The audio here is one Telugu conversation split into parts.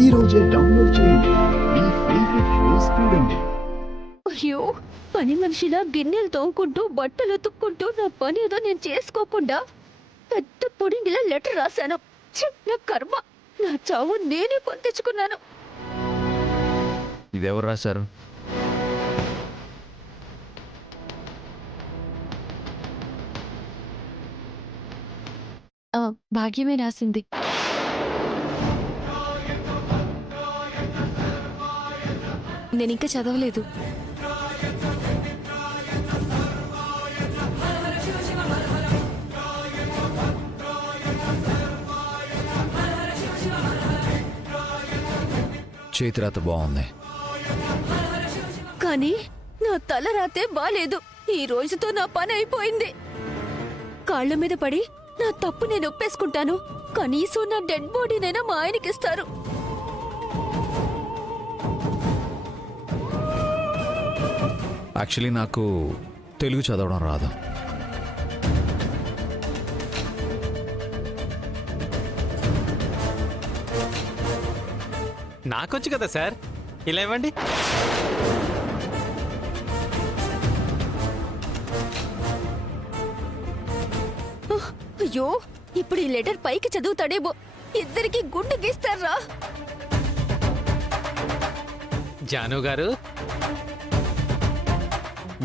ఈ రోజే డౌన్లోడ్ చేయండి. మీ ఫేవరెట్ షోస్ చూడండి. అయ్యో, పని మనిషిలా గిన్నెలు తోముకుంటూ బట్టలు ఉతుక్కుంటూ నా పని ఏదో నేను చేసుకోకుండా పెద్ద పొడింగిలా లెటర్ రాశాను. ఛీ, నా కర్మ, నా చావు నేనే కొని తెచ్చుకున్నాను. ఇదెవరు రాశారు? భాగ్యమే రాసింది. నేనింకా చదవలేదు. చేతిరాత బాగుంది. కానీ నా తల రాతే బాలేదు. ఈ రోజుతో నా పని అయిపోయింది. కాళ్ళ మీద పడి నా తప్పు నేను ఒప్పేసుకుంటాను. కనీసం నా డెడ్ బాడీనైనా మా ఆయనకిస్తారు. యాక్చువల్లీ నాకు తెలుగు చదవడం రాదు. నాకొచ్చు కదా సార్, ఇలా ఇవ్వండి. అయ్యో, ఇప్పుడు ఈ లెటర్ పైకి చదువుతాడేమో. ఇద్దరికి గుండు గీస్తారా? జాను గారు,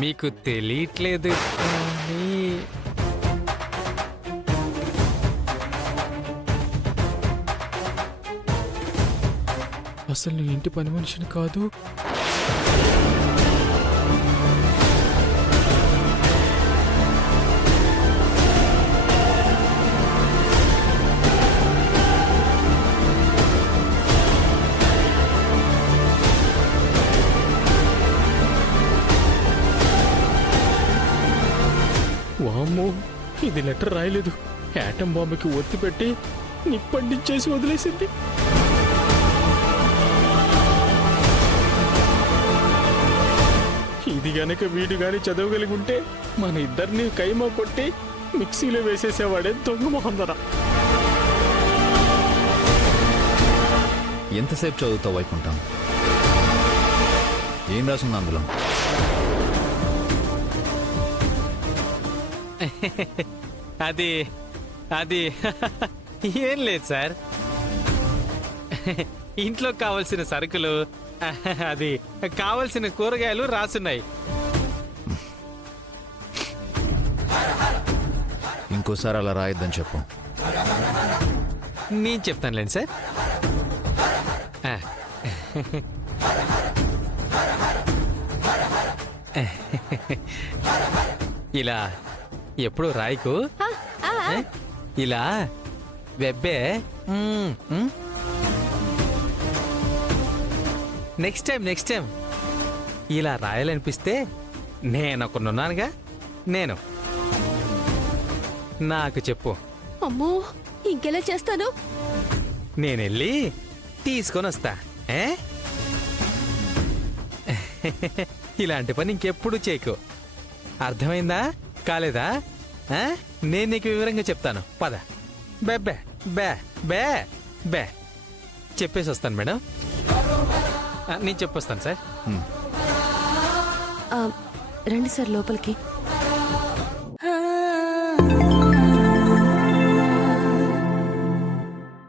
మీకు తెలియట్లేదు కానీ అసలు నువ్వు ఇంటి పని మనిషిని కాదు. వామ్మో, ఇది లెటర్ రాయలేదు. యాటం బాంబుకి ఒత్తి పెట్టి నిప్పండించేసి వదిలేసింది. ఇది గనక వీడు గాని చదవగలిగి ఉంటే మన ఇద్దరిని కైమా కొట్టి మిక్సీలో వేసేసేవాడే దొంగ మొహందర. ఎంతసేపు చదువుతావు వైకుంఠం? ఏం రాసింది అందులో? అది అది ఏం లేదు సార్. ఇంట్లో కావలసిన సరుకులు, అది కావలసిన కూరగాయలు రాసున్నాయి. ఇంకోసారి అలా రాయొద్దని చెప్పు. నేను చెప్తానులేండి సార్. ఇలా ఎప్పుడు రాయికు ఇలా వెబ్బే. నెక్స్ట్ టైం ఇలా రాయాలనిపిస్తే నేనొకనున్నానుగా, నేను నాకు చెప్పు. అమ్మో, ఇంకెలా చేస్తాను? నేనెళ్ళి తీసుకొని వస్తా. ఇలాంటి పని ఇంకెప్పుడు చేయకు. అర్థమైందా? కాలేదా? నేను నీకు వివరంగా చెప్తాను. పద. బే బే బే బే బే చెప్పేసి వస్తాను మేడం. నేను చెప్పొస్తాను సార్. రండి సార్ లోపలికి.